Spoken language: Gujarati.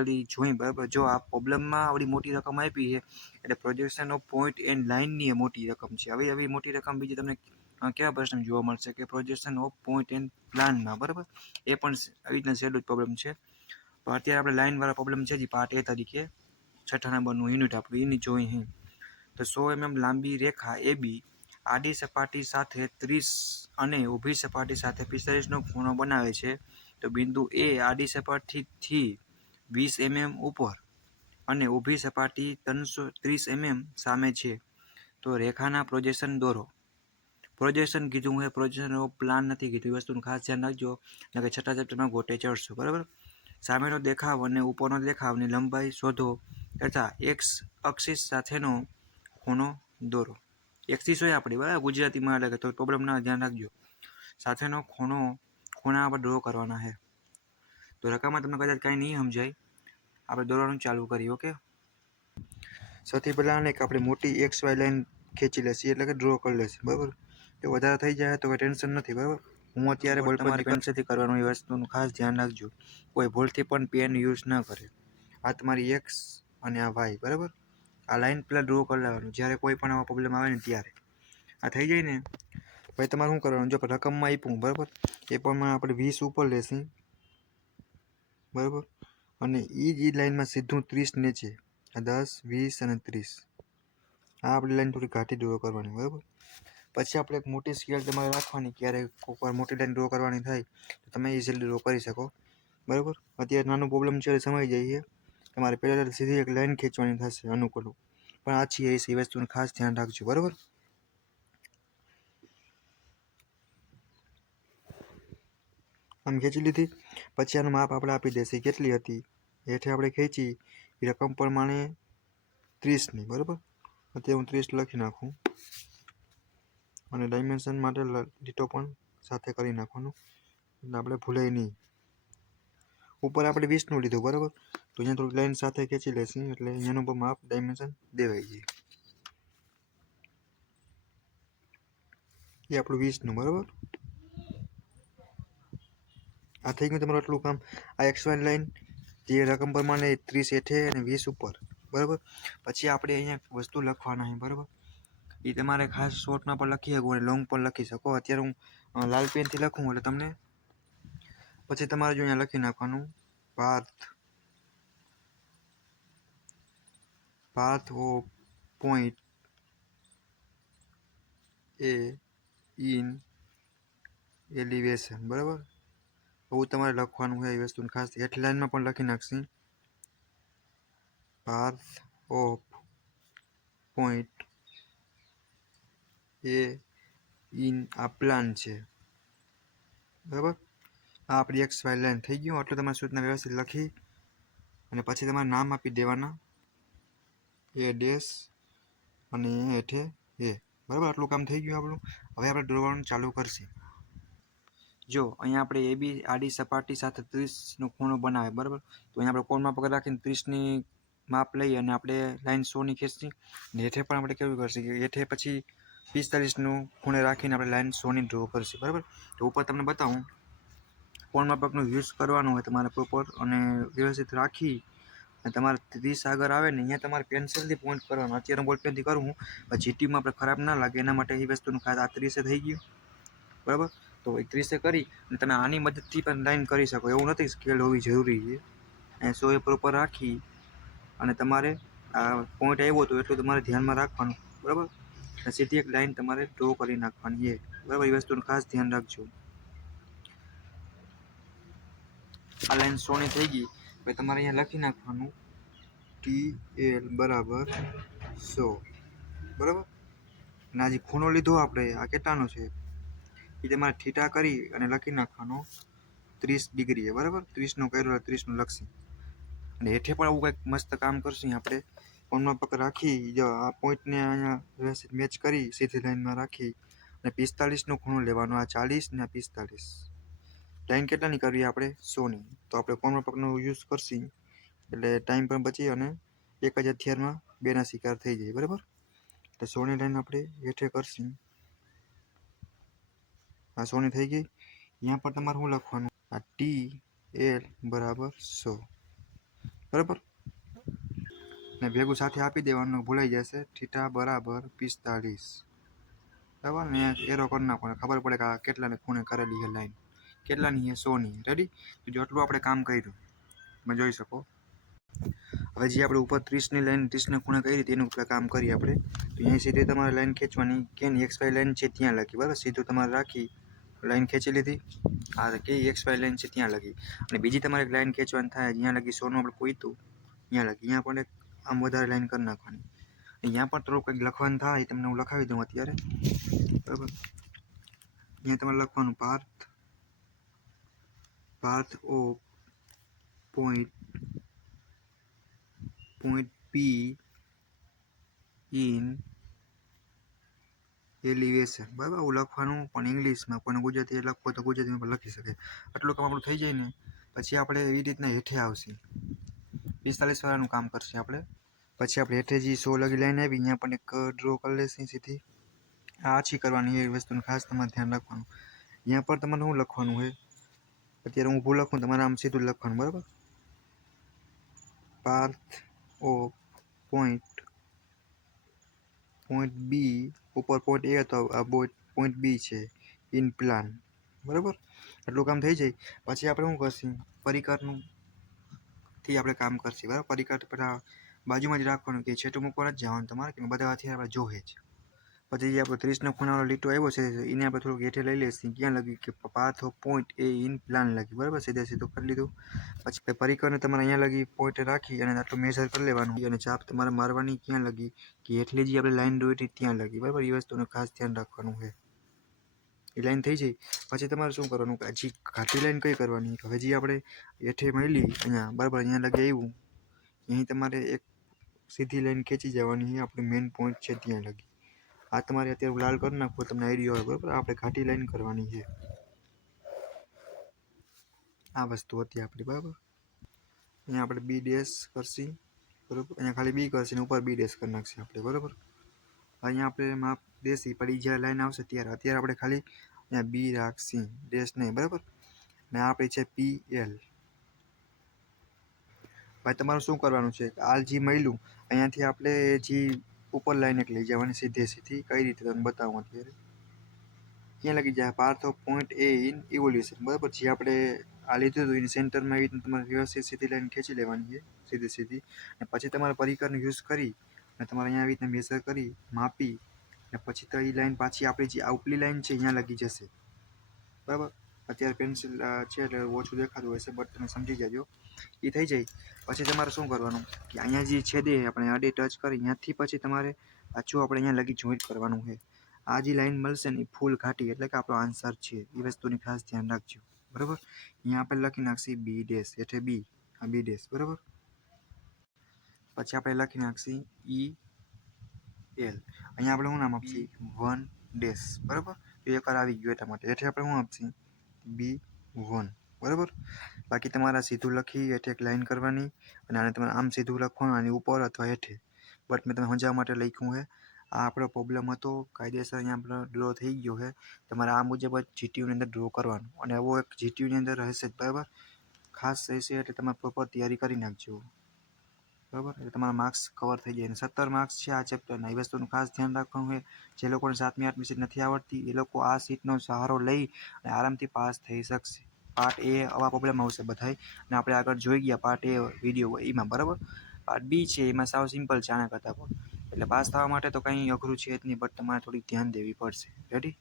પ્રેક્ટિકલી જોઈ બરાબર. જો આ પ્રોબ્લેમમાં આવડી મોટી રકમ આપી છે એટલે પ્રોજેક્શન ઓફ પોઈન્ટ એન્ડ લાઇનની મોટી રકમ છે. આવી મોટી રકમ બીજી તમને કેવા પ્રશ્ન જોવા મળશે કે પ્રોજેક્શન ઓફ પોઈન્ટ એન્ડ પ્લાનમાં બરાબર. એ પણ આવી રીતના સહેલું જ પ્રોબ્લેમ છે. પણ અત્યારે આપણે લાઇનવાળા પ્રોબ્લેમ છે જે પાર્ટ એ તરીકે 6ઠા નંબરનું યુનિટ આપણું એની જોઈ. તો 100 mm લાંબી રેખા AB આડી સપાટી સાથે 30 અને ઊભી સપાટી સાથે 45નો ખૂણો બનાવે છે. તો બિંદુ A આડી સપાટીથી 20 mm ઉપર અને ઊભી સપાટી 330 mm સામે છે. તો રેખાના પ્રોજેક્શન દોરો. પ્રોજેક્શન કીધું હું પ્રોજેક્શન ઓફ પ્લાન નથી કીધું. એ વસ્તુનું ખાસ ધ્યાન રાખજો, કે 6ઠા ચેપ્ટરમાં ગોટે ચડશો બરાબર. સામેનો દેખાવ અને ઉપરનો દેખાવની લંબાઈ શોધો તથા એક્સ અક્ષિસ સાથેનો ખૂણો દોરો. એક્સિસ હોય આપણી બરાબર ગુજરાતીમાં, એટલે તો પ્રોબ્લેમ ના ધ્યાન રાખજો. સાથેનો ખૂણા આપણે ડ્રો કરવાના છે. તો રકમમાં તમને કદાચ કાંઈ નહીં સમજાય, આપણે દોરવાનું ચાલુ કરીએ. ઓકે, સૌથી પહેલાં એક આપણે મોટી XY લાઈન ખેંચી લેશી, એટલે કે ડ્રો કરી લેશી બરાબર. જો વધારે થઈ જાય તો કોઈ ટેન્શન નથી બરાબર. હું અત્યારે તમારી પેન્સિલથી કરવાનું એ વસ્તુનું ખાસ ધ્યાન રાખજો. કોઈ ભૂલથી પણ પેન યુઝ ન કરે. આ તમારી X અને આ Y બરાબર. આ લાઈન પહેલાં ડ્રો કરી લેવાનું જ્યારે કોઈ પણ આવા પ્રોબ્લેમ આવે ને ત્યારે. આ થઈ જાય ને ભાઈ તમારે શું કરવાનું, જો રકમમાં આપ્યું બરાબર એ પણ આપણે 20 ઉપર લેશી બરાબર. અને એ જ લાઈનમાં સીધું 30 નીચે, આ 10, 20 અને 30. આ આપણી લાઈન થોડી ઘાટી ડ્રો કરવાની બરાબર. પછી આપણે એક મોટી સ્કેલ તમારે રાખવાની, ક્યારેક કોઈક વાર મોટી લાઈન ડ્રો કરવાની થાય તો તમે ઇઝીલી ડ્રો કરી શકો બરાબર. અત્યારે નાનો પ્રોબ્લેમ છે સમય જઈએ, તમારે પહેલાં સીધી એક લાઈન ખેંચવાની થશે અનુકૂળ, પણ આછી એ વસ્તુનું ખાસ ધ્યાન રાખજો બરાબર. આમ ખેંચી લીધી પછી આનું માપ આપણે આપી દેશે કેટલી હતી હેઠે આપણે ખેંચી એ રકમ પ્રમાણે 30ની બરાબર. અત્યારે હું 30 લખી નાખું અને ડાયમેન્શન માટે લીટો પણ સાથે કરી નાખવાનું એટલે આપણે ભૂલાય નહીં. ઉપર આપણે 20નું લીધું બરાબર, તો અહીંયા થોડીક લાઈન સાથે ખેંચી લેશી એટલે અહીંયાનું પણ માપ ડાયમેન્શન દેવાઈ જાય. એ આપણું 20નું બરાબર. આ થઈ ગયું તમારું આટલું કામ. આ XY લાઈન જે રકમ પ્રમાણે 30 હેઠે અને 20 ઉપર બરાબર. પછી આપણે અહીંયા વસ્તુ લખવાના છે બરાબર. એ તમારે ખાસ શોર્ટમાં પણ લખી શકો અને લોંગ પણ લખી શકો. અત્યારે હું લાલ પેનથી લખું એટલે તમને પછી તમારે જો અહીંયા લખી નાખવાનું path of point A in elevation બરાબર. એવું તમારે લખવાનું છે. એ વસ્તુને ખાસ હેઠી લાઈનમાં પણ લખી નાખશી path of point A in આ પ્લાન છે બરાબર. આ આપણી XY લાઈન થઈ ગયું. આટલું તમારી સૂચના વ્યવસ્થિત લખી અને પછી તમારે નામ આપી દેવાના એ ડેશ અને હેઠે એ બરાબર. આટલું કામ થઈ ગયું આપણું. હવે આપણે દોરવાનું ચાલુ કરશે. જો અહીંયા આપણે AB આડી સપાટી સાથે 30નો ખૂણો બનાવે બરાબર. તો અહીંયા આપણે કોણમાં પકડ રાખીને 30ની માપ લઈ અને આપણે લાઈન 100ની ખેંચી અને હેઠે પણ આપણે કેવું કરશે કે હેઠે પછી 45નું ખૂણે રાખીને આપણે લાઈન 100ની ડ્રો કરશે બરાબર. તો ઉપર તમને બતાવું કોણમાં પગનું યુઝ કરવાનું હોય તમારે પ્રોપર અને વ્યવસ્થિત રાખી અને તમારે 30 આગળ આવે ને અહીંયા તમારે પેન્સિલથી પોઈન્ટ કરવાનું. અત્યારે બોલ પેનથી કરું હું જીટીમાં આપણે ખરાબ ના લાગે એના માટે એ વસ્તુનું ખાસ. આ 30 થઈ ગયું બરાબર. તો 30 કરી અને તમે આની મદદથી પણ લાઈન કરી શકો. એવું નથી સ્કેલ હોવી જરૂરી છે. અને 100 એ પ્રોપર રાખી અને તમારે આ પોઈન્ટ આવ્યો તો એટલું તમારે ધ્યાનમાં રાખવાનું બરાબર. સીધી એક લાઈન તમારે ડ્રો કરી નાખવાની છે બરાબર. એ વસ્તુનું ખાસ ધ્યાન રાખજો. આ લાઈન 100ની થઈ ગઈ. પછી તમારે અહીંયા લખી નાખવાનું TL બરાબર 100 બરાબર. અને આ જે ખૂણો લીધો આપણે આ કેટલાનો છે એ તમારે થીટા કરી અને લખી નાખવાનો 30 ડિગ્રી બરાબર. 30નો કર્યો 30નું લખશે અને હેઠે પણ આવું કંઈક મસ્ત કામ કરશું આપણે. કોણમાં પકડ રાખી જો આ પોઈન્ટને અહીંયા વ્યવસ્થિત મેચ કરી સીધી લાઈનમાં રાખી અને 45નો ખૂણો લેવાનો. આ 40 ને આ 45. લાઈન કેટલાની કરવી આપણે 100ની. તો આપણે કોણમાં પકડનો યુઝ કરશી એટલે ટાઈમ પણ બચી અને એક જ હથિયારમાં બેના શિકાર થઈ જાય બરાબર. તો 100ની લાઈન આપણે હેઠે કરશી. આ 100ની થઈ ગઈ. અહીંયા પર તમારે શું લખવાનું આ TL બરાબર 100 બરાબર, ને ભેગું સાથે આપી દેવાનું, ભૂલાઈ જશે θ બરાબર 45, બરાબર ને એરો કરી નાખવાનો, ખબર પડે કે આ કેટલાને ખૂણે કરેલી છે લાઈન, કેટલાની છે 100ની. રેડી, તો જેટલું આપણે કામ કર્યું તમે જોઈ શકો. હવે જે આપણે ઉપર 30ની લાઈન 30ના ખૂણે કરી હતી એનું આપણે કામ કરીએ આપણે. તો અહીંયા સીધી તમારે લાઈન ખેંચવાની, કેની XY લાઈન છે ત્યાં લખી, બરાબર, સીધું તમારે રાખી લાઈન ખેંચી લીધી. આ કે XY લાઈન છે ત્યાં લગી, અને બીજી તમારે એક લાઈન ખેંચવાની થાય જ્યાં લગી 100નું આપણે પૂછ્યું ત્યાં લગી, અહીંયા પણ એક આમ વધારે લાઈન કરી નાખવાની. અહીંયા પણ થોડું કંઈક લખવાનું થાય, તમને હું લખાવી દઉં અત્યારે, બરાબર. અહીંયા તમારે લખવાનું path of point P in elevation, બરાબર, આવું લખવાનું, પણ ઇંગ્લિશમાં. કોઈને ગુજરાતી લખવું તો ગુજરાતીમાં પણ લખી શકે. આટલું કામ આપણું થઈ જાય ને પછી આપણે એવી રીતના હેઠે આવશે 45 વાળાનું કામ કરશે આપણે. પછી આપણે હેઠે જે 100 લગી લાઈન આવી અહીંયા પણ એક ડ્રો કરી લેશે સીધી. આ આછી કરવાની એ વસ્તુનું ખાસ તમારે ધ્યાન રાખવાનું. અહીંયા પર તમારે શું લખવાનું છે, અત્યારે હું ભૂલ લખું, તમારે આમ સીધું લખવાનું, બરાબર. પાથ ઓફ પોઈન્ટ બી, ઉપર પોઈન્ટ એ હતો, આ પોઈન્ટ બી છે ઇન પ્લાન, બરાબર. એટલું કામ થઈ જાય પછી આપણે શું કરશું, પરિકરનું થી આપણે કામ કરશું, બરાબર. પરિકર પેલા બાજુમાં જ રાખવાનું, કે છેટું મૂકવાનું જ જવાનું તમારે, કે બધા હાથે આપણે જોહે જ. પછી જે આપણો 30નો ખૂણાવાળો લીટો આવ્યો છે એને આપણે થોડુંક હેઠે લઈ લઈશું, ક્યાં લગી કે path of point A in plan લગી, બરાબર, સીધે સીધું કરી લીધું. પછી પરિકરને તમારે અહીંયા લગી પોઈન્ટ રાખી અને આટલું મેઝર કરી લેવાનું, અને ચાપ તમારે મારવાની ક્યાં લગી કે હેઠલી જે આપણે લાઈન દોરી ત્યાં લગી, બરાબર. એ વસ્તુનું ખાસ ધ્યાન રાખવાનું છે. એ લાઈન થઈ જાય પછી તમારે શું કરવાનું, કે હજી ઘાટી લાઈન કઈ કરવાની, હવે જે આપણે હેઠે મળી અહીંયા, બરાબર, અહીંયા લગી આવ્યું, અહીં તમારે એક સીધી લાઈન ખેંચી જવાની છે, આપણે મેઇન પોઈન્ટ છે ત્યાં લગી. આ તમારે અત્યારે લાલ કરી નાખો, તમને આઈડિયા હોય, બરાબર. આપણે ઘાટી લાઈન કરવાની છે, આ વસ્તુ હતી આપણી, બરાબર. અહીંયા આપણે બી ડેશ કરશી, બરાબર, અહીંયા ખાલી બી કરશે ને ઉપર બી ડેશ કરી નાખશે આપણે, બરાબર. અહીંયા આપણે માપ દેશી પડી જ્યારે લાઈન આવશે ત્યારે, અત્યારે આપણે ખાલી અહીંયા બી રાખશી, ડેશ નહીં, બરાબર. ને આપણી છે PL. ભાઈ તમારે શું કરવાનું છે, આલ જે મળ્યું અહીંયાથી આપણે જે ઉપર લાઈન એક લઈ જવાની સીધે સીધી, કઈ રીતે તમને બતાવું અત્યારે. ક્યાં લગી જાય, path of point A in evolution, બરાબર. જે આપણે આ લીધું હતું એની સેન્ટરમાં એવી રીતે તમારે વ્યવસ્થિત સીધી લાઈન ખેંચી લેવાની છે, સીધી સીધી. અને પછી તમારે પરિકરનો યુઝ કરી અને તમારે અહીંયા આવી રીતના મેઝર કરી માપી અને પછી તો એ લાઈન પાછી આપણી જે આ ઉપલી લાઈન છે અહીંયા લગી જશે, બરાબર. અત્યારે પેન્સિલ છે એટલે ઓછું દેખાતું હશે, બટ તમે સમજી જજો. એ થઈ જાય પછી તમારે શું કરવાનું, કે અહીંયા જે છેદે આપણે આડે ટચ કરી અહીંયાથી પછી તમારે પાછું આપણે અહીંયા લગી જોઈન્ટ કરવાનું છે. આ જે લાઈન મળશે ને એ ફૂલ ઘાટી એટલે કે આપણો આન્સર છે, એ વસ્તુની ખાસ ધ્યાન રાખજો, બરાબર. અહીંયા આપણે લખી નાખશી બી ડેશ, એટલે બી, આ બી ડેશ, બરાબર. પછી આપણે લખી નાખશી EL, અહીંયા આપણે શું નામ આપશી 1 ડેશ, બરાબર. તો એકવાર આવી ગયો એટલા માટે એટલે આપણે શું આપશી B1, બરાબર. બાકી તમારે સીધું લખી હેઠે એક લાઈન કરવાની અને આને તમારે આમ સીધું લખવાનું, આની ઉપર અથવા હેઠે, બટ મેં તમે સમજાવવા માટે લખ્યું છે. આ આપણો પ્રોબ્લેમ હતો, કાયદેસર અહીંયા આપણો ડ્રો થઈ ગયો છે. તમારે આ મુજબ જ GTUની અંદર ડ્રો કરવાનું, અને એવો એક GTUની અંદર રહેશે જ, બરાબર. ખાસ રહેશે એટલે તમારે પ્રોપર તૈયારી કરી નાખજો, બરાબર. એટલે તમારા માર્ક્સ કવર થઈ જાય. અને 17 માર્ક્સ છે આ ચેપ્ટરના, એ વસ્તુનું ખાસ ધ્યાન રાખવાનું છે. જે લોકોને 7મી 8મી સીટ નથી આવડતી એ લોકો આ સીટનો સહારો લઈ અને આરામથી પાસ થઈ શકશે. પાર્ટ એ આવા પ્રોબ્લેમ આવશે બધાય, અને આપણે આગળ જોઈ ગયા પાર્ટ એ વિડીયો એમાં, બરાબર. પાર્ટ બી છે એમાં સાવ સિમ્પલ છે આના કરતાં પણ. એટલે પાસ થવા માટે તો કંઈ અઘરું છે જ નહીં, બટ તમારે થોડીક ધ્યાન દેવી પડશે. રેડી.